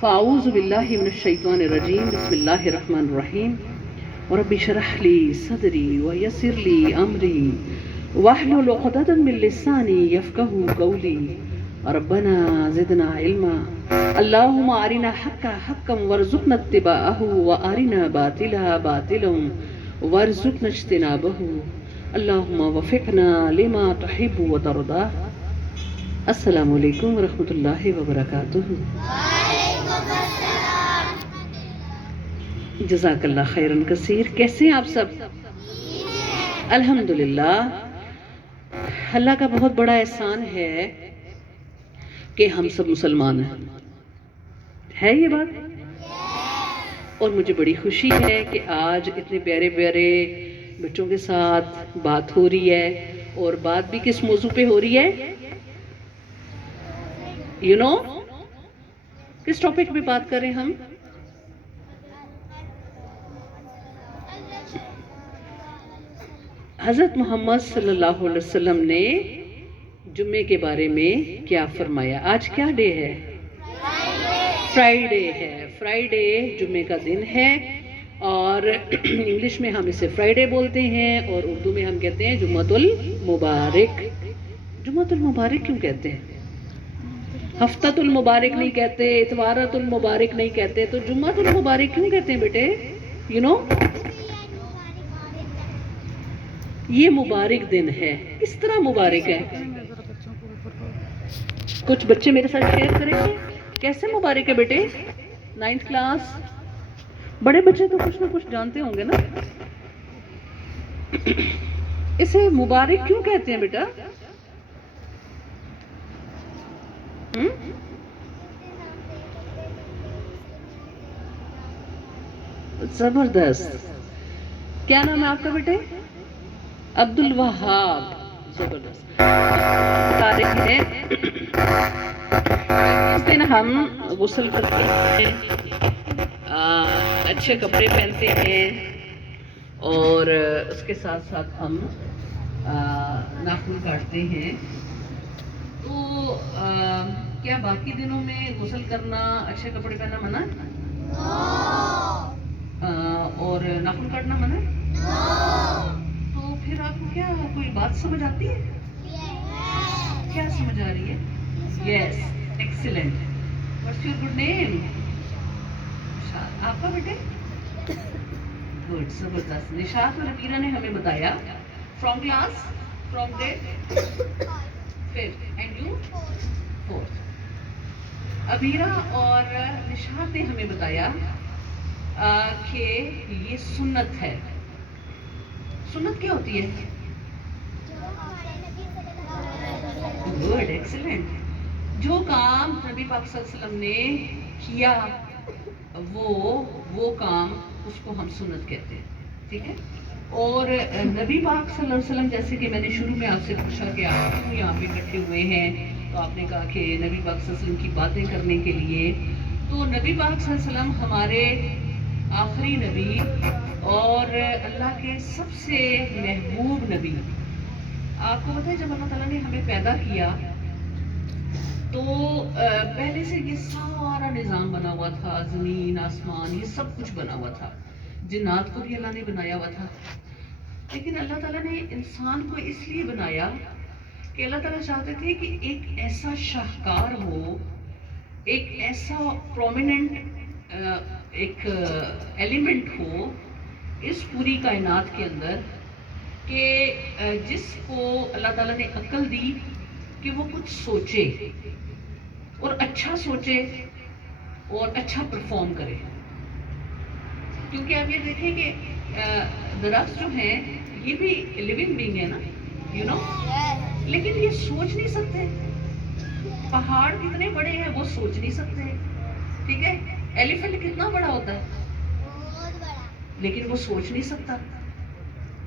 فاعوذ باللہ من الشیطان الرجیم بسم اللہ الرحمن الرحیم رب اشرح لی صدری ویسر لی امری واحلل عقدۃ من لسانی یفقهوا قولی ربنا زدنا علما اللہم ارنا حق حقا وارزقنا اتباعہ وارنا باطلا باطلا وارزقنا اجتنابہ اللہم وفقنا لما تحب وترضى۔ السلام علیکم ورحمۃ اللہ وبرکاتہ۔ جزاک اللہ خیرن کثیر۔ کیسے ہیں آپ سب؟ الحمدللہ۔ اللہ کا بہت بڑا احسان ہے کہ ہم سب مسلمان ہیں، ہے یہ بات؟ اور مجھے بڑی خوشی ہے کہ آج اتنے پیارے پیارے بچوں کے ساتھ بات ہو رہی ہے، اور بات بھی کس موضوع پہ ہو رہی ہے؟ کس ٹاپک پہ بات کریں ہم؟ حضرت محمد صلی اللہ علیہ وسلم نے جمعے کے بارے میں کیا فرمایا؟ آج کیا ڈے ہے؟ فرائیڈے ہے۔ فرائیڈے جمعے کا دن ہے، اور انگلش میں ہم اسے فرائیڈے بولتے ہیں، اور اردو میں ہم کہتے ہیں جمعۃ المبارک۔ جمعۃ المبارک کیوں کہتے ہیں؟ ہفتۃ المبارک نہیں کہتے، اتوارۃ المبارک نہیں کہتے، تو جمعۃ المبارک کیوں کہتے ہیں بیٹے؟ یہ مبارک دن ہے۔ کس طرح مبارک ہے؟ کچھ بچے میرے ساتھ شیئر کریں گے کیسے مبارک ہے بیٹے؟ 9th کلاس بڑے بچے تو کچھ نہ کچھ جانتے ہوں گے نا۔ اسے مبارک کیوں کہتے ہیں بیٹا؟ زبردست۔ کیا نام ہے آپ کا بیٹے؟ عبد الوہاب۔ زبردست۔ تاریخ ہے اس دن ہم غسل کرتے ہیں، اچھے کپڑے پہنتے ہیں، اور اس کے ساتھ ساتھ ہم ناخن کاٹتے ہیں۔ تو کیا باقی دنوں میں غسل کرنا، اچھے کپڑے پہننا منع ہے؟ اور ناخن کاٹنا منع ہے؟ تو پھر آپ کو کیا کوئی بات سمجھ آتی ہے؟ کیا سمجھ آ رہی ہے؟ Yes, excellent. What's your good name? آپ کا بیٹے؟ گڈ، زبردست۔ نشاط اور عبیرہ نے ہمیں بتایا from class, from date 5th and you 4th۔ Abeera اور نشاط نے ہمیں بتایا کہ یہ سنت ہے۔ سنت کیا ہوتی ہے؟ Good, excellent. جو کام نبی پاک صلی اللہ علیہ وسلم نے کیا وہ کام، اس کو ہم سنت کہتے ہیں، ٹھیک ہے؟ اور نبی پاک صلی اللہ علیہ وسلم، جیسے کہ میں نے شروع میں آپ سے پوچھا کہ آپ کیوں یہاں پہ اکٹھے ہوئے ہیں، تو آپ نے کہا کہ نبی پاک صلی اللہ علیہ وسلم کی باتیں کرنے کے لیے۔ تو نبی پاک صلی اللہ علیہ وسلم ہمارے آخری نبی اور اللہ کے سب سے محبوب نبی۔ آپ کو پتہ ہے جب اللہ تعالیٰ نے ہمیں پیدا کیا تو پہلے سے یہ سارا نظام بنا ہوا تھا، زمین آسمان یہ سب کچھ بنا ہوا تھا، جنات کو بھی اللہ نے بنایا ہوا تھا۔ لیکن اللہ تعالیٰ نے انسان کو اس لیے بنایا کہ اللہ تعالیٰ چاہتے تھے کہ ایک ایسا شاہکار ہو، ایک ایسا پرومیننٹ ایک ایلیمنٹ ہو اس پوری کائنات کے اندر کہ جس کو اللہ تعالیٰ نے عقل دی کہ وہ کچھ سوچے، اور اچھا سوچے، اور اچھا پرفارم کرے۔ کیونکہ آپ یہ دیکھیں کہ درخت جو ہیں یہ بھی لیونگ بینگ ہے نا، لیکن یہ سوچ نہیں سکتے۔ پہاڑ کتنے بڑے ہیں وہ سوچ نہیں سکتے، ٹھیک ہے؟ ایلیفنٹ کتنا بڑا ہوتا ہے لیکن وہ سوچ نہیں سکتا،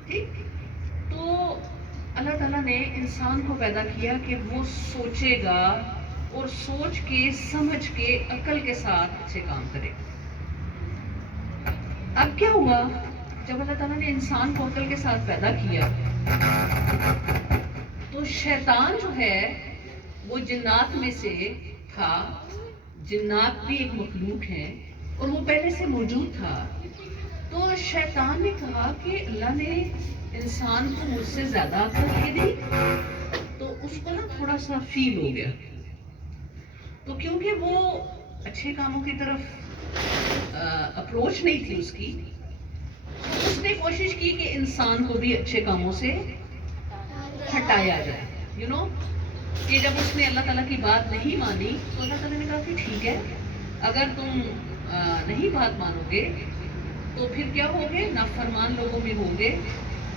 ٹھیک؟ تو اللہ تعالیٰ نے انسان کو پیدا کیا کہ وہ سوچے گا، اور سوچ کے سمجھ کے عقل کے ساتھ اچھے کام کرے گا۔ اب کیا ہوا؟ جب اللہ تعالیٰ نے انسان کو عقل کے ساتھ پیدا کیا تو شیطان جو ہے وہ جنات میں سے تھا، جنات بھی ایک مخلوق ہے اور وہ پہلے سے موجود تھا. تو شیطان نے کہا کہ اللہ نے انسان کو مجھ سے زیادہ عقل دے دی. تو اس کو نا تھوڑا سا فیل ہو گیا. تو کیونکہ وہ اچھے کاموں کی طرف اپروچ نہیں تھی اس کی، اس نے کوشش کی کہ انسان کو بھی اچھے کاموں سے ہٹایا جائے. کہ جب اس نے اللہ تعالیٰ کی بات نہیں مانی تو اللہ تعالیٰ نے کہا کہ ٹھیک ہے، اگر تم نہیں بات مانو گے تو پھر کیا ہوگے؟ نافرمان لوگوں میں ہوں گے،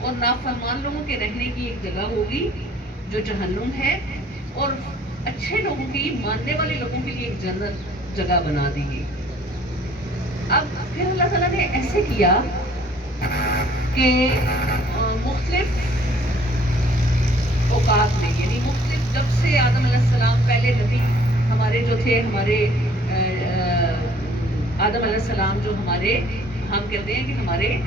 اور نافرمان لوگوں کے رہنے کی ایک جگہ ہوگی جو جہنم ہے، اور اچھے لوگوں کی، ماننے والے لوگوں کے لیے ایک جنت جگہ بنا دی گئی. اب پھر اللہ تعالیٰ نے ایسے کیا کہ مختلف اوقات میں، یعنی مختلف، جب سے آدم علیہ السلام پہلے نبی ہمارے جو تھے، ہمارے آدم علیہ السلام جو ہمارے، ہم کہتے ہیں کہ ہمارے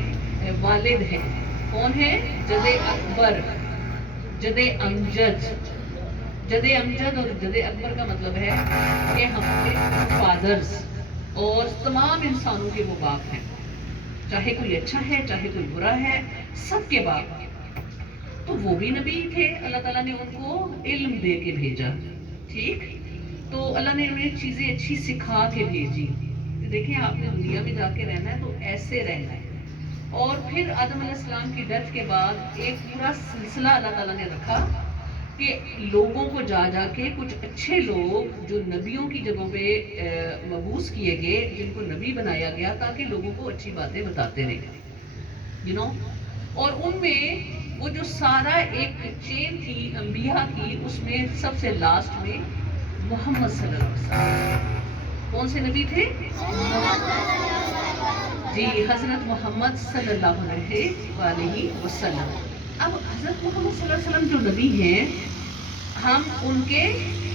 والد ہیں. کون ہیں؟ جد اکبر، جد امجد. جد امجد اور جد اکبر کا مطلب ہے کہ ہمارے فادرز اور تمام انسانوں کے وہ باپ ہیں، چاہے کوئی اچھا ہے چاہے کوئی برا ہے، سب کے باپ. تو وہ بھی نبی تھے، اللہ تعالیٰ نے ان کو علم دے کے بھیجا. ٹھیک، تو اللہ نے انہیں چیزیں اچھی سکھا کے بھیجی. دیکھیں، آپ نے دنیا میں جا کے رہنا ہے تو ایسے رہنا ہے. اور پھر آدم علیہ السلام کی ڈیتھ کے بعد ایک پورا سلسلہ اللہ تعالیٰ نے رکھا کہ لوگوں کو جا جا کے کچھ اچھے لوگ جو نبیوں کی جگہوں پہ مبعوث کیے گئے، جن کو نبی بنایا گیا تاکہ لوگوں کو اچھی باتیں بتاتے رہیں. اور ان میں وہ جو سارا ایک چین تھی انبیاء کی، اس میں سب سے لاسٹ میں محمد صلی اللہ علیہ وسلم. کون سے نبی تھے؟ جی، حضرت محمد صلی اللہ علیہ وسلم. اب حضرت محمد صلی اللہ علیہ وسلم جو نبی ہیں، ہم ان کے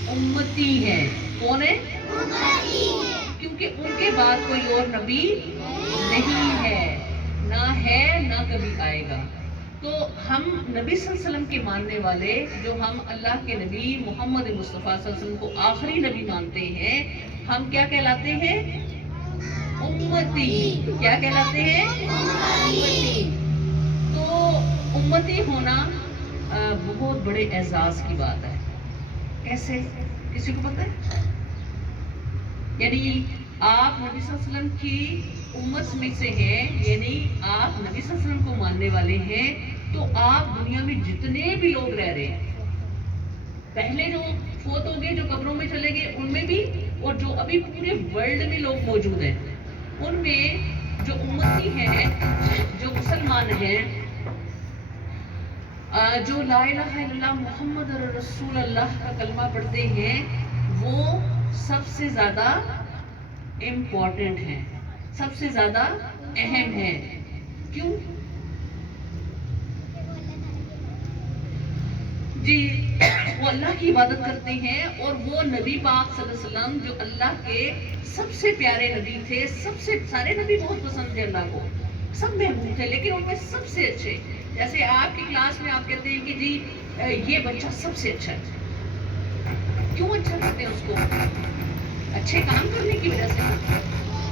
امتی ہیں. کون ہیں؟ کیونکہ ان کے بعد کوئی اور نبی نہیں ہے، نہ کبھی آئے گا. تو ہم نبی صلی اللہ علیہ وسلم کے ماننے والے، جو ہم اللہ کے نبی محمد مصطفیٰ صلی اللہ علیہ وسلم کو آخری نبی مانتے ہیں، ہم کیا کہلاتے ہیں؟ امتی. کیا کہلاتے ہیں؟ امتی. تو امتی ہونا بہت بڑے اعزاز کی بات ہے. کیسے؟ کسی کو پتہ ہے؟ یعنی آپ نبی صلی اللہ علیہ وسلم کی امت میں سے ہیں، یعنی آپ نبی صلی اللہ علیہ وسلم کو ماننے والے ہیں، تو آپ دنیا میں جتنے بھی لوگ رہ رہے ہیں، پہلے جو فوت ہو گئے، جو قبروں میں چلے گئے، ان میں بھی، اور جو ابھی پورے ورلڈ میں لوگ موجود ہیں، ان میں جو امتی ہیں، جو مسلمان ہیں، جو لا الہ الا اللہ محمد رسول اللہ کا کلمہ پڑھتے ہیں، وہ سب سے زیادہ امپورٹنٹ ہیں، سب سے زیادہ اہم ہیں. کیوں؟ جی، وہ اللہ کی عبادت کرتے ہیں، اور وہ نبی پاک صلی اللہ علیہ وسلم جو اللہ کے سب سے پیارے نبی تھے. سارے نبی بہت پسند تھے اللہ کو، سب محبوب تھے، لیکن ان میں سب سے اچھے، جیسے آپ کی کلاس میں آپ کہتے ہیں کہ جی یہ بچہ سب سے اچھا ہے. کیوں اچھا کرتے ہیں اس کو؟ اچھے کام کرنے کی وجہ سے،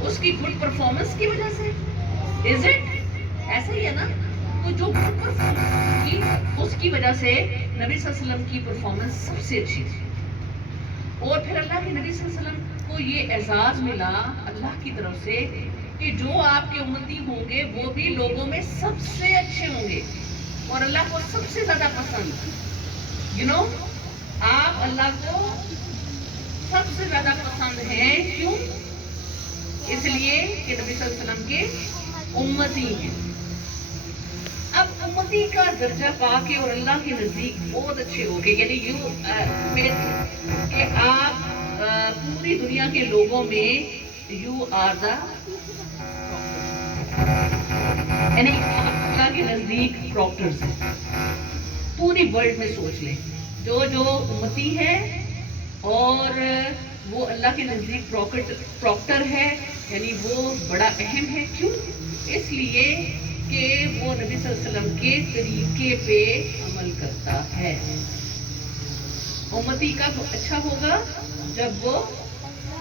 اس کی گڈ پرفارمنس کی وجہ سے. Is it? ایسا ہی ہے نا. تو جو گڈ پرفارمنس کی، اس کی وجہ سے نبی صلی اللہ علیہ وسلم کی پرفارمنس سب سے اچھی تھی. اور پھر اللہ کے نبی صلی اللہ علیہ وسلم کو یہ اعزاز ملا اللہ کی طرف سے کہ جو آپ کے امتی ہوں گے وہ بھی لوگوں میں سب سے اچھے ہوں گے اور اللہ کو سب سے زیادہ پسند. آپ اللہ کو سب سے زیادہ پسند ہیں. کیوں؟ اس لیے کہ نبی صلی اللہ علیہ وسلم کے امتی ہیں. اب امتی کا درجہ پا کے اور اللہ کے نزدیک بہت اچھے ہو گئے، یعنی کہ آپ پوری دنیا کے لوگوں میں یو آر دا، یعنی اللہ کے نزدیک پروکٹرز ہیں. پوری ورلڈ میں سوچ لیں، جو امتی ہے اور وہ اللہ کے نزدیک پروکٹر ہے، یعنی وہ بڑا اہم ہے. کیوں؟ اس لیے کہ وہ نبی صلی اللہ علیہ وسلم کے طریقے پہ عمل کرتا ہے. امتی کب اچھا ہوگا؟ جب وہ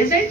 Is it?